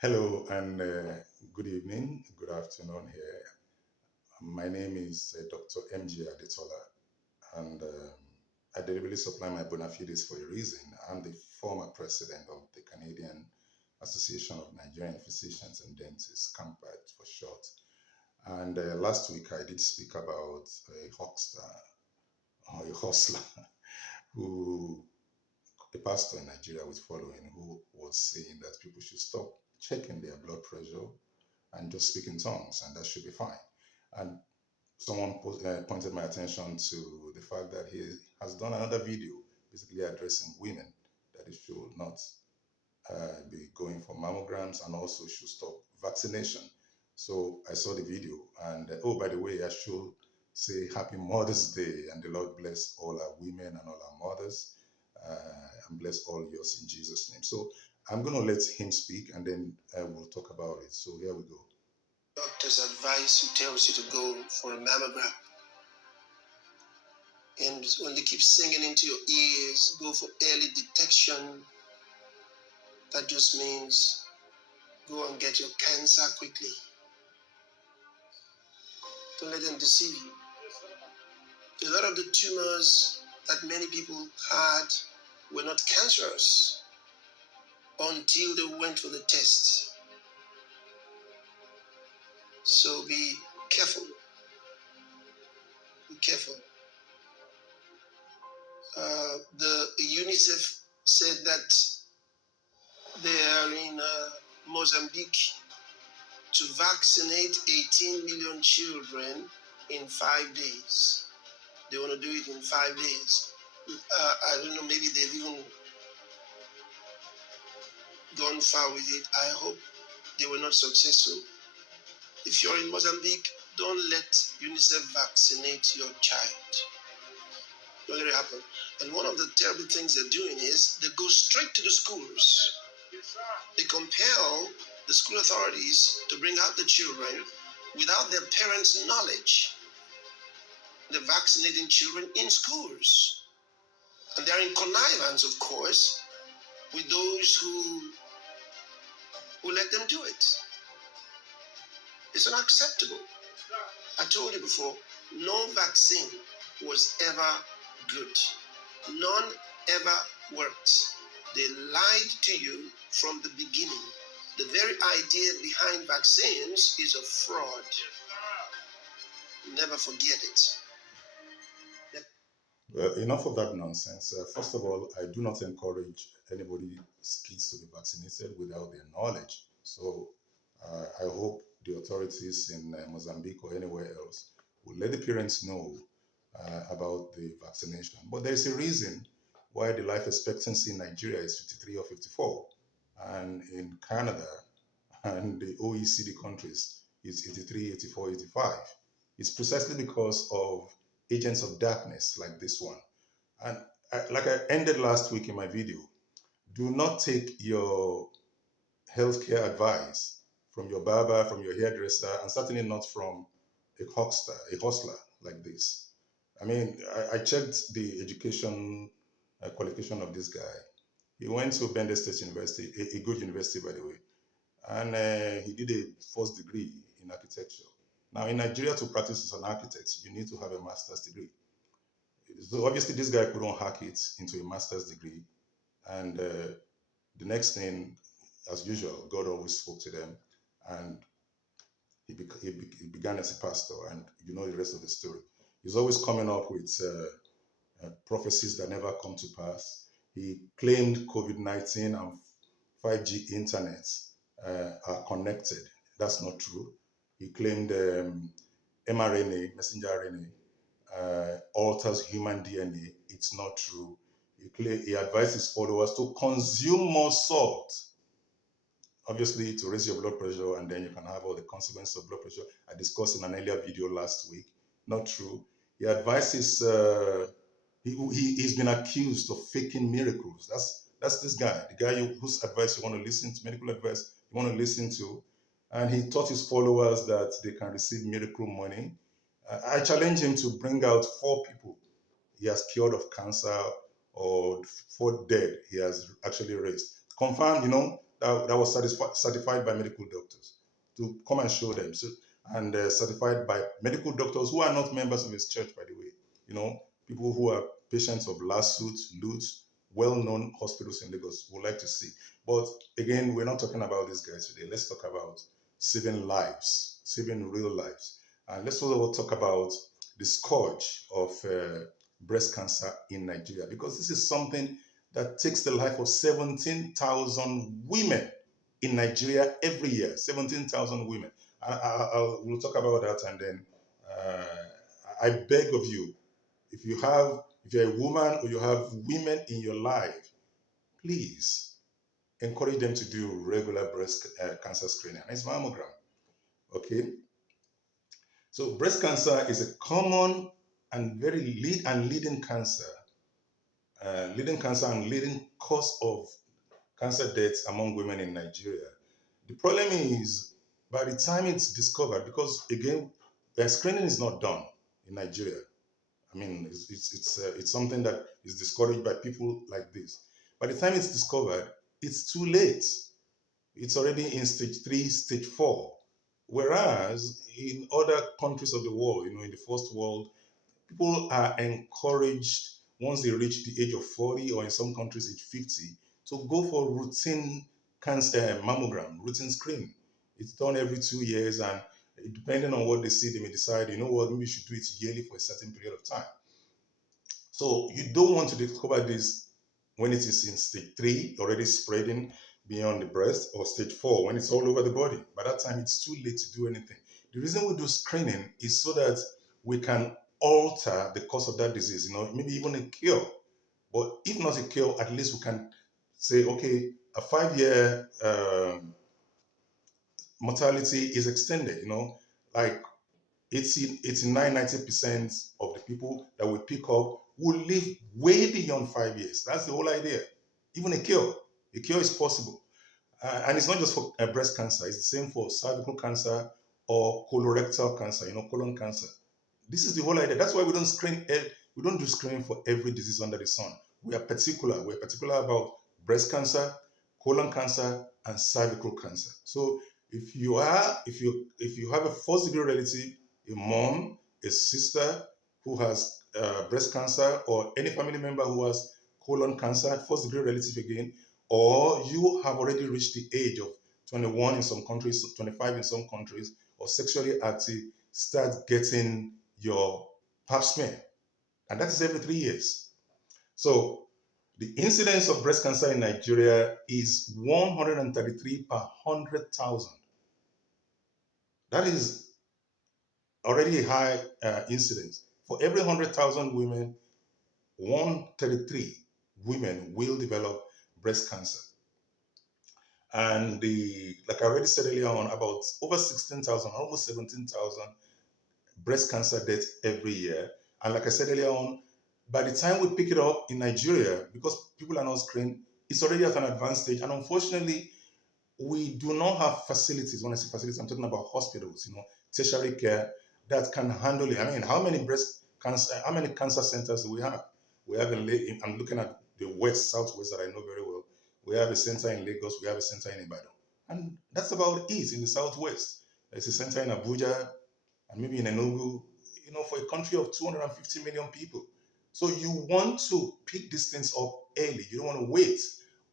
Hello and good evening, good afternoon here. My name is Dr. MJ Adetola, and I deliberately supply my bona fides for a reason. I'm the former president of the Canadian Association of Nigerian Physicians and Dentists, CAMPAT for short. And last week I did speak about a huckster or a hustler who, a pastor in Nigeria with following, who was saying that people should stop checking their blood pressure and just speak in tongues, and that should be fine. And someone pointed my attention to the fact that he has done another video basically addressing women that they should not be going for mammograms and also should stop vaccination. So I saw the video, and oh, by the way, I should say Happy Mother's Day, and the Lord bless all our women and all our mothers, and bless all yours in Jesus' name. So I'm going to let him speak, and then we'll talk about it. So here we go. Doctor's advice who tells you to go for a mammogram. And when they keep singing into your ears, go for early detection, that just means go and get your cancer quickly. Don't let them deceive you. A lot of the tumors that many people had were not cancerous until they went for the test. So be careful. Be careful. The UNICEF said that they are in Mozambique to vaccinate 18 million children in 5 days. They want to do it in 5 days. I don't know, maybe they've even gone far with it. I hope they were not successful. If you're in Mozambique, don't let UNICEF vaccinate your child. Don't let it happen. And one of the terrible things they're doing is they go straight to the schools. They compel the school authorities to bring out the children without their parents' knowledge. They're vaccinating children in schools. And they're in connivance, of course, with those who let them do it. It's unacceptable. I told you before, no vaccine was ever good. None ever worked. They lied to you from the beginning. The very idea behind vaccines is a fraud. Never forget it. Well, enough of that nonsense. First of all, I do not encourage anybody's kids to be vaccinated without their knowledge. So I hope the authorities in Mozambique or anywhere else will let the parents know about the vaccination. But there's a reason why the life expectancy in Nigeria is 53 or 54, and in Canada and the OECD countries is 83, 84, 85. It's precisely because of agents of darkness like this one. And like I ended last week in my video, do not take your healthcare advice from your barber, from your hairdresser, and certainly not from a huckster, a hustler like this. I mean, I checked the education qualification of this guy. He went to Bender State University, a good university, by the way, and he did a first degree in architecture. Now, in Nigeria, to practice as an architect, you need to have a master's degree. So obviously, this guy couldn't hack it into a master's degree. And the next thing, as usual, God always spoke to them, and he began as a pastor, and you know the rest of the story. He's always coming up with prophecies that never come to pass. He claimed COVID-19 and 5G internet are connected. That's not true. He claimed mRNA, messenger RNA, alters human DNA. It's not true. He advised his followers to consume more salt, obviously to raise your blood pressure, and then you can have all the consequences of blood pressure. I discussed in an earlier video last week. Not true. He advises, he's been accused of faking miracles. That's this guy, the guy whose advice you want to listen to, medical advice you want to listen to. And he taught his followers that they can receive miracle money. I challenge him to bring out 4 people he has cured of cancer or 4 dead he has actually raised. Confirmed, that was certified by medical doctors to come and show them. So, and certified by medical doctors who are not members of his church, by the way. You know, people who are patients of Lasuth, Lutz, well-known hospitals in Lagos would like to see. But again, we're not talking about this guy today. Let's talk about saving lives, saving real lives. And let's also talk about the scourge of breast cancer in Nigeria, because this is something that takes the life of 17,000 women in Nigeria every year. 17,000 women. We'll talk about that, and then I beg of you, if you're a woman or you have women in your life, please encourage them to do regular breast cancer screening. It's mammogram. Okay, so breast cancer is a common and very leading cancer, and leading cause of cancer deaths among women in Nigeria. The problem is, by the time it's discovered, because again, screening is not done in Nigeria. I mean, it's something that is discouraged by people like this. By the time it's discovered, it's too late. It's already in stage 3, stage 4. Whereas in other countries of the world, in the first world, people are encouraged once they reach the age of 40, or in some countries age 50, to go for routine cancer mammogram, routine screen. It's done every 2 years, and depending on what they see, they may decide, you know what, maybe we should do it yearly for a certain period of time. So you don't want to discover this when it is in stage 3, already spreading beyond the breast, or stage 4, when it's all over the body. By that time, it's too late to do anything. The reason we do screening is so that we can alter the cause of that disease, maybe even a cure. But if not a cure, at least we can say, okay, a 5-year mortality is extended, like 80, 89, 90% of the people that we pick up will live way beyond 5 years. That's the whole idea. Even a cure is possible. And it's not just for breast cancer, it's the same for cervical cancer or colorectal cancer, colon cancer. This is the whole idea. That's why we don't we don't do screening for every disease under the sun. We are particular. We're particular about breast cancer, colon cancer, and cervical cancer. So if you have a first degree relative, a mom, a sister who has breast cancer, or any family member who has colon cancer, first degree relative again, or you have already reached the age of 21 in some countries, 25 in some countries, or sexually active, start getting your pap smear. And that is every 3 years. So the incidence of breast cancer in Nigeria is 133 per 100,000. That is already a high incidence. For every 100,000 women, 133 women will develop breast cancer. And like I already said earlier on, about over 16,000, almost 17,000 breast cancer deaths every year. And like I said earlier on, by the time we pick it up in Nigeria, because people are not screened, it's already at an advanced stage. And unfortunately, we do not have facilities. When I say facilities, I'm talking about hospitals, tertiary care that can handle it. I mean, how many cancer centers do we have? We have I'm looking at the southwest that I know very well. We have a center in Lagos, we have a center in Ibadan. And that's about it in the southwest. There's a center in Abuja, and maybe in Enugu, for a country of 250 million people. So you want to pick these things up early. You don't want to wait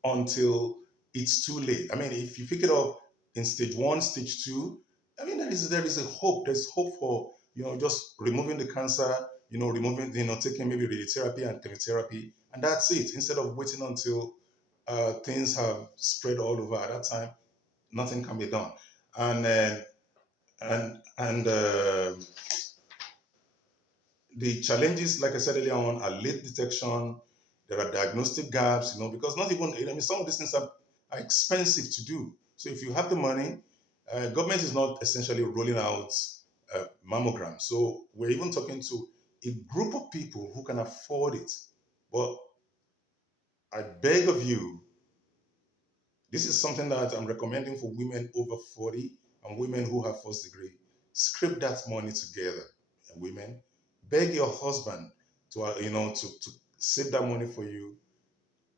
until it's too late. I mean, if you pick it up in stage 1, stage 2, I mean, there is a hope. There's hope for, just removing the cancer, taking maybe radiotherapy and chemotherapy, and that's it. Instead of waiting until things have spread all over. At that time, nothing can be done. And the challenges, like I said earlier on, are late detection. There are diagnostic gaps, because not even, some of these things are expensive to do. So if you have the money, government is not essentially rolling out mammogram. So we're even talking to a group of people who can afford it. But I beg of you, this is something that I'm recommending for women over 40 and women who have first degree. Scrape that money together, women. Beg your husband to save that money for you,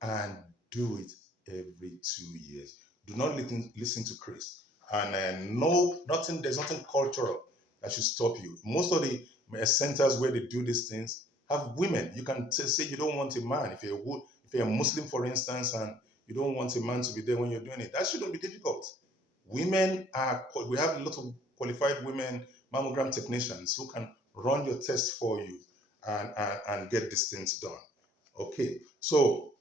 and do it every 2 years. Do not listen to Chris. And no, nothing. There's nothing cultural that should stop you. Most of the centers where they do these things have women. You can say you don't want a man. If you're a Muslim, for instance, and you don't want a man to be there when you're doing it, that shouldn't be difficult. Women are. We have a lot of qualified women mammogram technicians who can run your test for you and get these things done. Okay, so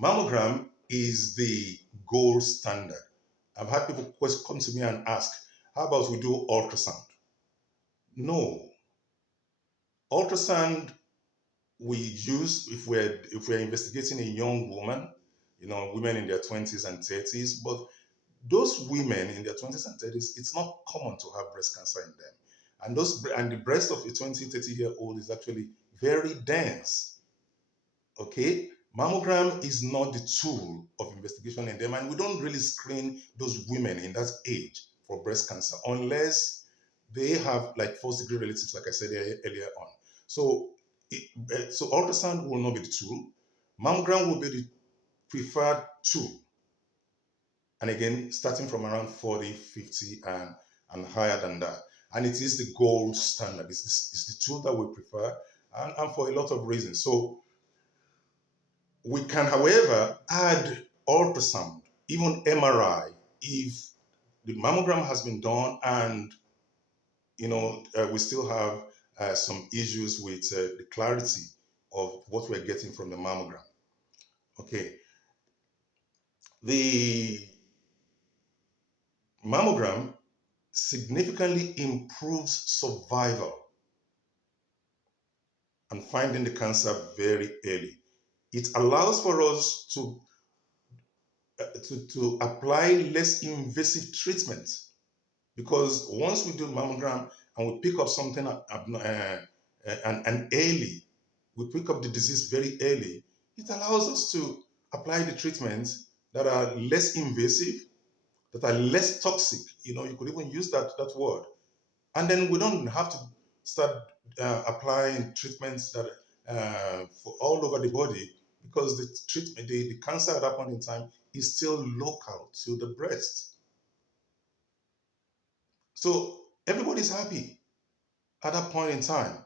mammogram is the gold standard. I've had people come to me and ask, how about we do ultrasound? No. Ultrasound we use if we're investigating a young woman, women in their 20s and 30s, but those women in their 20s and 30s, it's not common to have breast cancer in them. And the breast of a 20, 30-year-old is actually very dense. Okay, mammogram is not the tool of investigation in them, and we don't really screen those women in that age for breast cancer unless they have like first degree relatives, like I said earlier on. So, so ultrasound will not be the tool. Mammogram will be the preferred tool, and again, starting from around 40, 50, and higher than that. And it is the gold standard. It's the tool that we prefer, and for a lot of reasons. So we can, however, add ultrasound, even MRI, if the mammogram has been done and we still have some issues with the clarity of what we're getting from the mammogram. Okay, the mammogram significantly improves survival and finding the cancer very early. It allows for us to apply less invasive treatment. Because once we do mammogram and we pick up something and early, we pick up the disease very early, it allows us to apply the treatments that are less invasive, that are less toxic. You could even use that word. And then we don't have to start applying treatments that for all over the body, because the cancer at that point in time is still local to the breast. So everybody's happy at that point in time.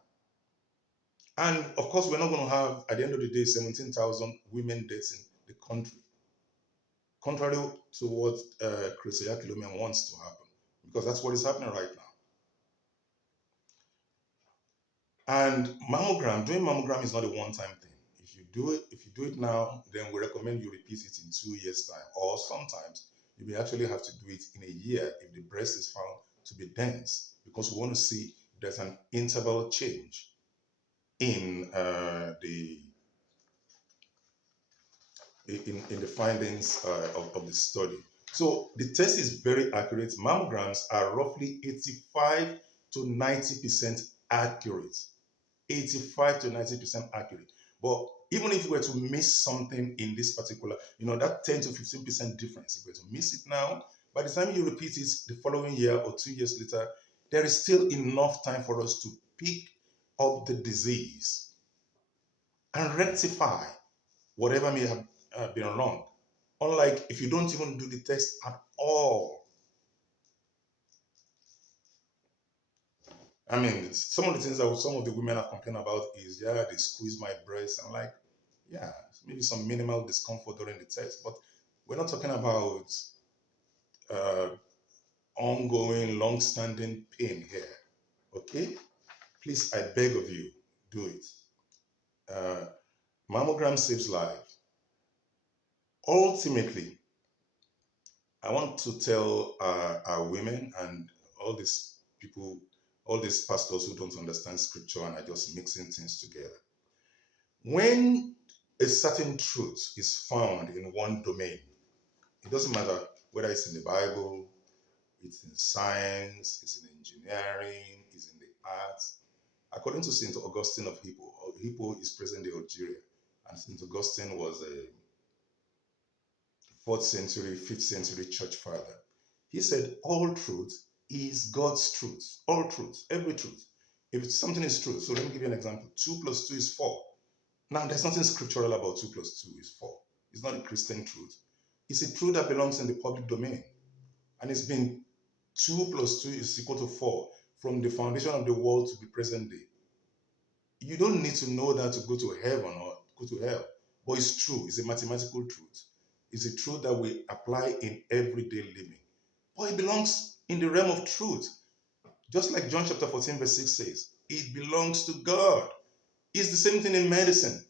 And of course, we're not going to have, at the end of the day, 17,000 women deaths in the country, contrary to what Chris Oyakhilome wants to happen, because that's what is happening right now. And doing mammogram is not a one-time thing. If you do it now, then we recommend you repeat it in 2 years' time, or sometimes you may actually have to do it in a year if the breast is found to be dense, because we want to see if there's an interval change in the findings of the study. So the test is very accurate. Mammograms are roughly 85 to 90% accurate. 85 to 90% accurate. But even if we were to miss something in this particular, that 10 to 15% difference, if we were to miss it now, by the time you repeat it the following year or 2 years later, there is still enough time for us to pick up the disease and rectify whatever may have been wrong. Unlike if you don't even do the test at all. I mean, some of the things that some of the women have complained about is, yeah, they squeeze my breast. I'm like, yeah, maybe some minimal discomfort during the test, but we're not talking about uh, ongoing, long-standing pain here. Okay, please, I beg of you, do it. Mammogram saves lives. Ultimately, I want to tell our women and all these people, all these pastors who don't understand scripture and are just mixing things together. When a certain truth is found in one domain, it doesn't matter whether it's in the Bible, it's in science, it's in engineering, it's in the arts. According to St. Augustine of Hippo, Hippo is present-day Algeria, and St. Augustine was a 4th century, 5th century church father. He said, all truth is God's truth. All truth, every truth. If something is true, so let me give you an example. 2 plus 2 is 4. Now, there's nothing scriptural about 2 plus 2 is 4. It's not a Christian truth. It's a truth that belongs in the public domain. And it's been 2 plus 2 is equal to 4 from the foundation of the world to the present day. You don't need to know that to go to heaven or go to hell. But it's true. It's a mathematical truth. It's a truth that we apply in everyday living. But it belongs in the realm of truth. Just like John chapter 14, verse 6 says, it belongs to God. It's the same thing in medicine.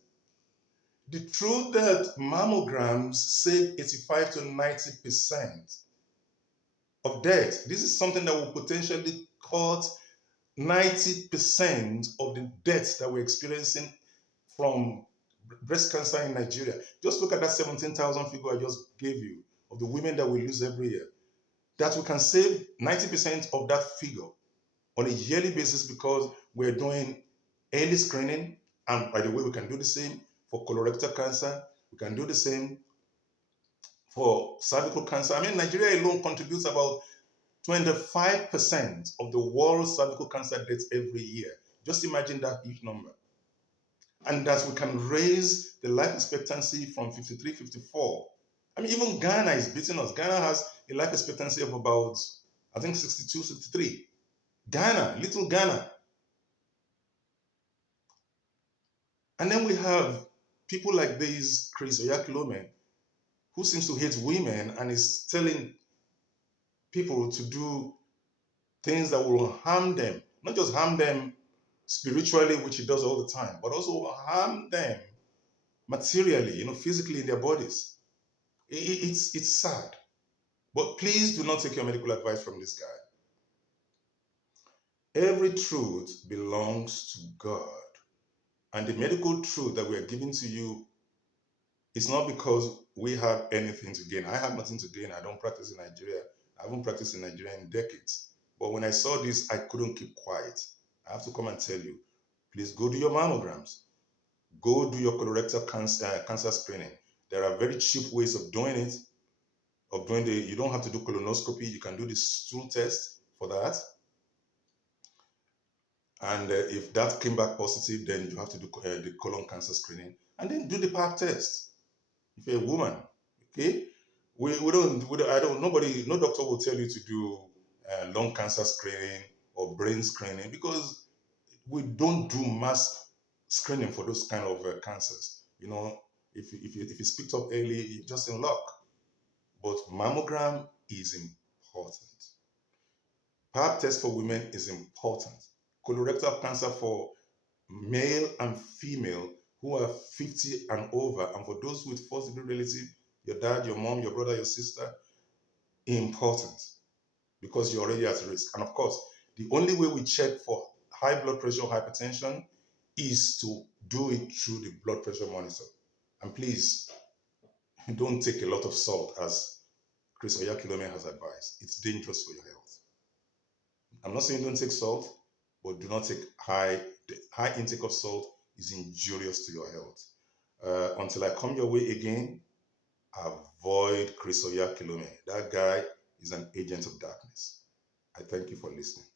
The truth that mammograms save 85 to 90% of death. This is something that will potentially cut 90% of the deaths that we're experiencing from breast cancer in Nigeria. Just look at that 17,000 figure I just gave you of the women that we lose every year. That we can save 90% of that figure on a yearly basis because we're doing early screening. And by the way, we can do the same for colorectal cancer. We can do the same for cervical cancer. I mean, Nigeria alone contributes about 25% of the world's cervical cancer deaths every year. Just imagine that huge number. And that we can raise the life expectancy from 53, 54. I mean, even Ghana is beating us. Ghana has a life expectancy of about, I think, 62, 63. Ghana, little Ghana. And then we have people like this, Chris Oyakhilome, who seems to hate women and is telling people to do things that will harm them, not just harm them spiritually, which he does all the time, but also harm them materially, physically in their bodies. It's sad. But please do not take your medical advice from this guy. Every truth belongs to God. And the medical truth that we are giving to you is not because we have anything to gain. I have nothing to gain. I don't practice in Nigeria. I haven't practiced in Nigeria in decades. But when I saw this, I couldn't keep quiet. I have to come and tell you, please go do your mammograms. Go do your colorectal cancer screening. There are very cheap ways of doing it. You don't have to do colonoscopy. You can do the stool test for that. And if that came back positive, then you have to do the colon cancer screening. And then do the pap test. If you're a woman, okay? No doctor will tell you to do lung cancer screening or brain screening because we don't do mass screening for those kind of cancers. If it's picked up early, you're just in luck. But mammogram is important. Pap test for women is important. Colorectal cancer for male and female who are 50 and over, and for those with first degree relative, your dad, your mom, your brother, your sister, important because you're already at risk. And of course, the only way we check for high blood pressure or hypertension is to do it through the blood pressure monitor. And please, don't take a lot of salt, as Chris Oyakhilome has advised. It's dangerous for your health. I'm not saying don't take salt, but do not take high intake of salt is injurious to your health. Until I come your way again, avoid Chris Oyakhilome. That guy is an agent of darkness. I thank you for listening.